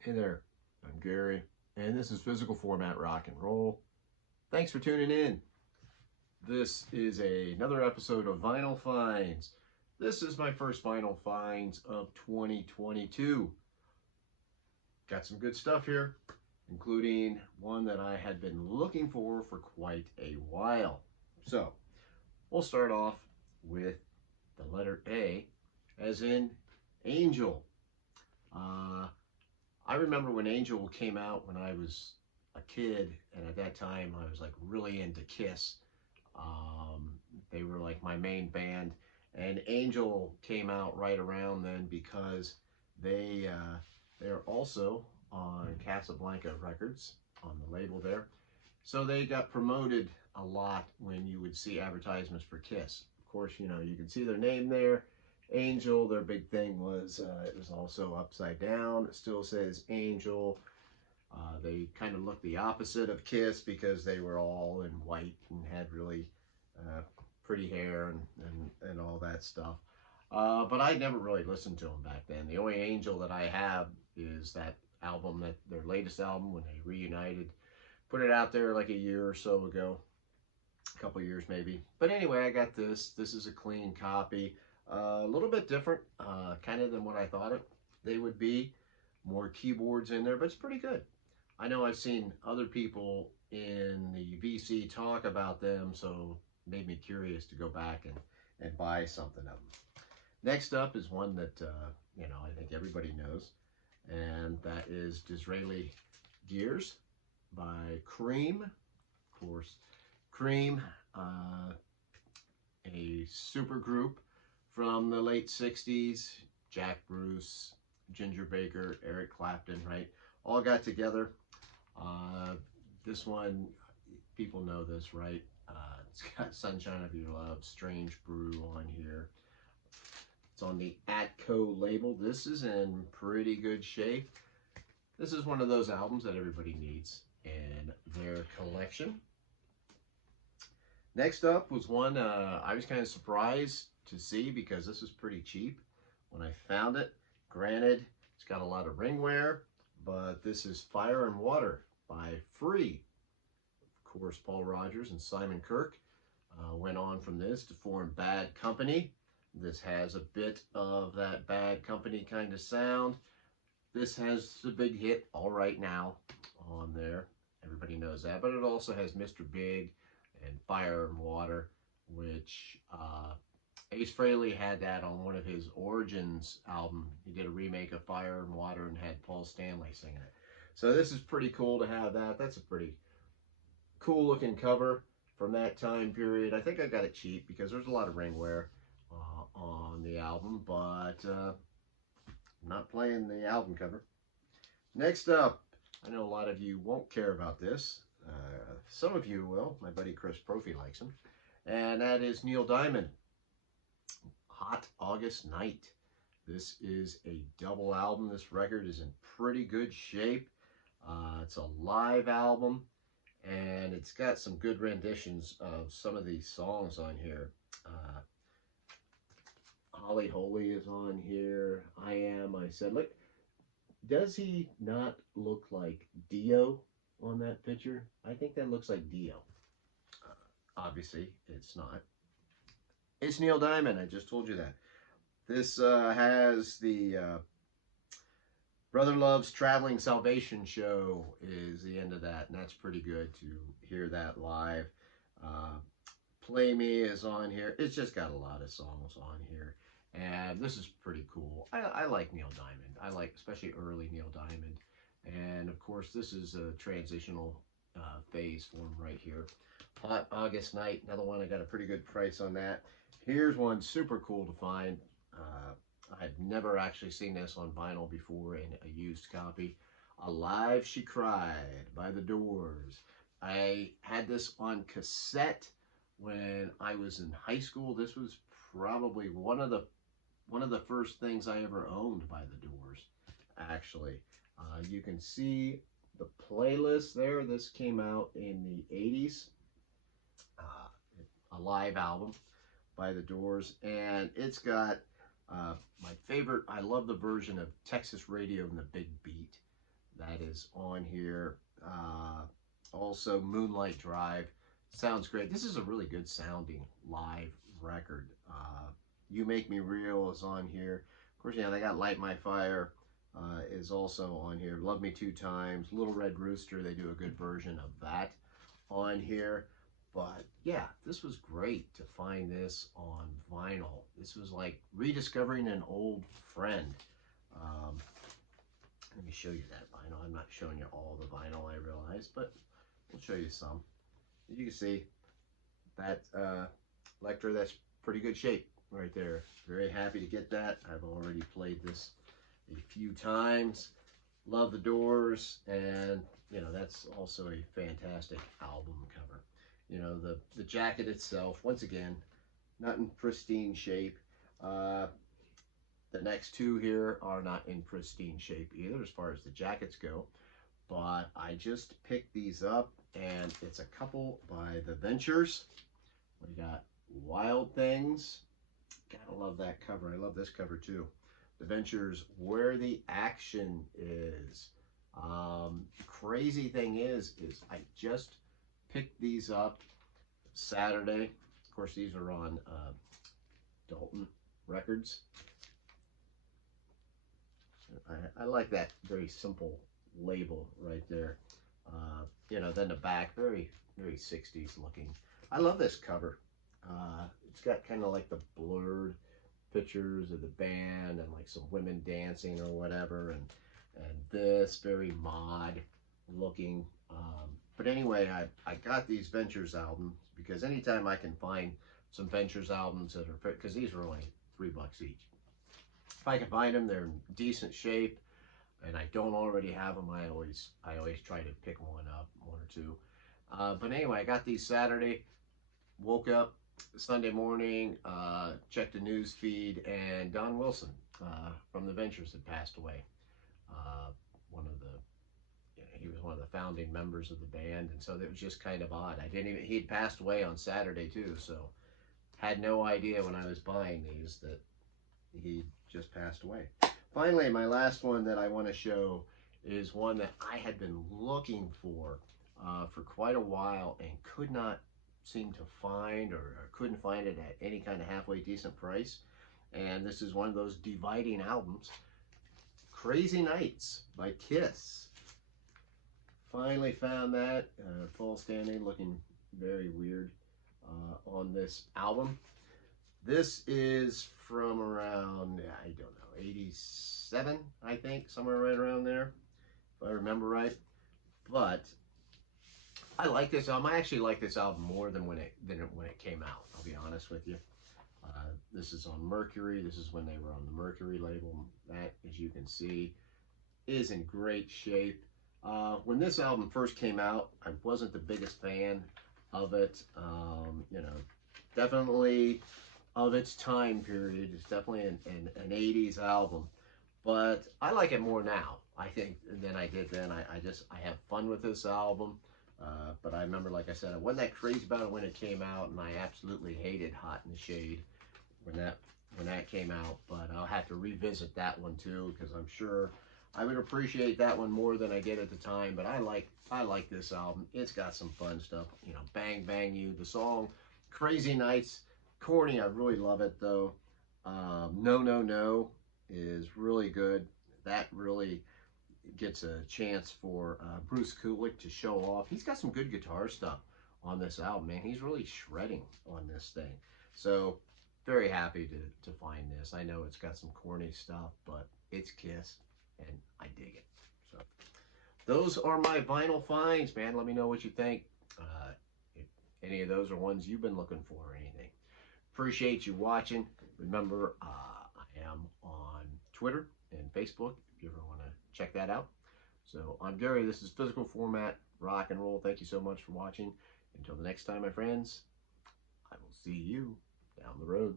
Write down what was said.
Hey there, I'm Gary, and this is Physical Format Rock and Roll. Thanks for tuning in. This is another episode of Vinyl Finds. This is my first Vinyl Finds of 2022. Got some good stuff here, including one that I had been looking for quite a while. So, we'll start off with the letter A, as in Angel. Uh, I remember when Angel came out when I was a kid, and at that time I was like really into Kiss. Um, they were like my main band, and Angel came out right around then because they're also on Casablanca Records on the label there. So they got promoted a lot when you would see advertisements for Kiss. Of course, you know, you can see their name there. Angel, their big thing was it was also upside down. It still says Angel. They kind of looked the opposite of Kiss because they were all in white and had really uh, pretty hair and all that stuff. But I never really listened to them back then. The only Angel that I have is that album, that their latest album when they reunited. Put it out there like a year or so ago, a couple years maybe. But anyway, I got this. This is a clean copy. A little bit different, kind of than what I thought they would be. More keyboards in there, but it's pretty good. I know I've seen other people in the VC talk about them, so it made me curious to go back and buy something of them. Next up is one that I think everybody knows, and that is Disraeli Gears by Cream. Of course, Cream, uh, a super group from the late 60s. Jack Bruce, Ginger Baker, Eric Clapton, right? All got together. Uh, this one, people know this, right? It's got Sunshine of Your Love, Strange Brew on here. It's on the Atco label. This is in pretty good shape. This is one of those albums that everybody needs in their collection. Next up was one I was kind of surprised to see because this was pretty cheap when I found it. Granted, it's got a lot of ring wear, but this is Fire and Water by Free. Of course, Paul Rodgers and Simon Kirke went on from this to form Bad Company. This has a bit of that Bad Company kind of sound. This has the big hit All Right Now on there. Everybody knows that. But it also has Mr. Big and Fire and Water, which Ace Frehley had that on one of his Origins album. He did a remake of Fire and Water and had Paul Stanley singing it. So this is pretty cool to have that. That's a pretty cool looking cover from that time period. I think I got it cheap because there's a lot of ring wear on the album, but I'm not playing the album cover. Next up, I know a lot of you won't care about this. Some of you will. My buddy Chris Profi likes him. And that is Neil Diamond, Hot August Night. This is a double album. This record is in pretty good shape. It's a live album, and it's got some good renditions of some of these songs on here. Holly Holy is on here. I Am, I Said. Look, does he not look like Dio on that picture? I think that looks like Dio. Obviously, it's not. It's Neil Diamond. I just told you that. This has the Brother Love's Traveling Salvation Show is the end of that, and that's pretty good to hear that live. Uh, Play Me is on here. It's just got a lot of songs on here, and this is pretty cool. I like Neil Diamond. I like especially early Neil Diamond, and of course this is a transitional phase for him right here. Hot August Night, another one. I got a pretty good price on that. Here's one super cool to find. I've never actually seen this on vinyl before in a used copy. Alive She Cried by The Doors. I had this on cassette when I was in high school. This was probably one of the first things I ever owned by The Doors, actually. You can see the playlist there. This came out in the 80's. A live album by The Doors, and it's got my favorite. I love the version of Texas Radio and the Big Beat. That is on here. Also, Moonlight Drive. Sounds great. This is a really good sounding live record. You Make Me Real is on here. Of course, yeah, they got Light My Fire is also on here. Love Me Two Times. Little Red Rooster, they do a good version of that on here. But yeah, this was great to find this on vinyl. This was like rediscovering an old friend. Let me show you that vinyl. I'm not showing you all the vinyl, I realize, but we'll show you some. You can see that Electra, that's pretty good shape right there. Very happy to get that. I've already played this a few times. Love the Doors, and you know, that's also a fantastic album cover. You know, the jacket itself, once again, not in pristine shape. The next two here are not in pristine shape either as far as the jackets go, but I just picked these up, and it's a couple by the Ventures. We got Wild Things. Gotta love that cover. I love this cover too. The Ventures, Where the Action Is. Crazy thing is I just picked these up Saturday. Of course, these are on Dalton Records. I like that very simple label right there. You know, then the back, very 60s looking. I love this cover. It's got kind of like the blurred pictures of the band and like some women dancing or whatever, and this very mod looking. But anyway, I got these Ventures albums because anytime I can find some Ventures albums that are, because these are only $3 each. If I can find them, they're in decent shape, and I don't already have them, I always try to pick one up, one or two. But anyway, I got these Saturday. Woke up Sunday morning, checked the news feed, and Don Wilson from the Ventures had passed away. He was one of the founding members of the band, and so it was just kind of odd. He'd passed away on Saturday too, so had no idea when I was buying these that he just passed away. Finally, my last one that I want to show is one that I had been looking for quite a while and could not seem to find, or couldn't find it at any kind of halfway decent price. And this is one of those dividing albums, Crazy Nights by Kiss. Finally found that, full standing, looking very weird on this album. This is from around, I don't know, 87, I think, somewhere right around there, if I remember right. But I like this album. I actually like this album more than when it came out, I'll be honest with you. This is on Mercury. This is when they were on the Mercury label. That, as you can see, is in great shape. When this album first came out, I wasn't the biggest fan of it. You know, definitely of its time period. It's definitely an 80s album, but I like it more now, I think, than I did then. I have fun with this album. But I remember, like I said, I wasn't that crazy about it when it came out, and I absolutely hated Hot in the Shade when that came out. But I'll have to revisit that one too, because I'm sure I would appreciate that one more than I did at the time. But I like this album. It's got some fun stuff. You know, Bang Bang You, the song, Crazy Nights, corny. I really love it though. No No No is really good. That really gets a chance for Bruce Kulick to show off. He's got some good guitar stuff on this album, man. He's really shredding on this thing. So very happy to find this. I know it's got some corny stuff, but it's Kiss, and I dig it. So those are my vinyl finds, man. Let me know what you think. If any of those are ones you've been looking for or anything. Appreciate you watching. Remember, I am on Twitter and Facebook if you ever want to check that out. So I'm Gary. This is Physical Format Rock and Roll. Thank you so much for watching. Until the next time, my friends, I will see you down the road.